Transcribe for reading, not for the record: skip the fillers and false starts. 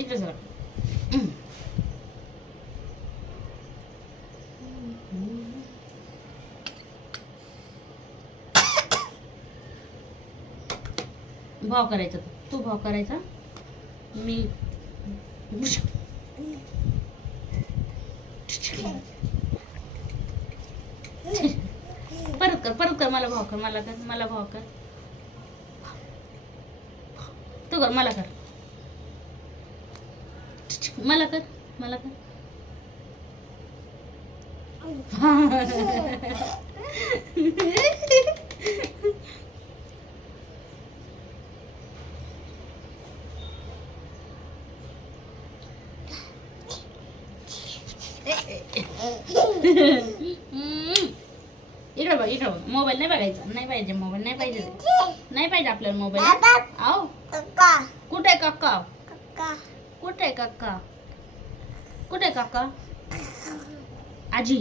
इकडे सर. भाव करायचा तू भाव करायचा मी परत कर मला भाव कर मला भाव कर तू कर मला कर इकडे बघ मोबाईल नाही बघायचा नाही पाहिजे मोबाईल नाही पाहिजे आपल्याला मोबाईल आओ कुठे काका कुठे काका आजी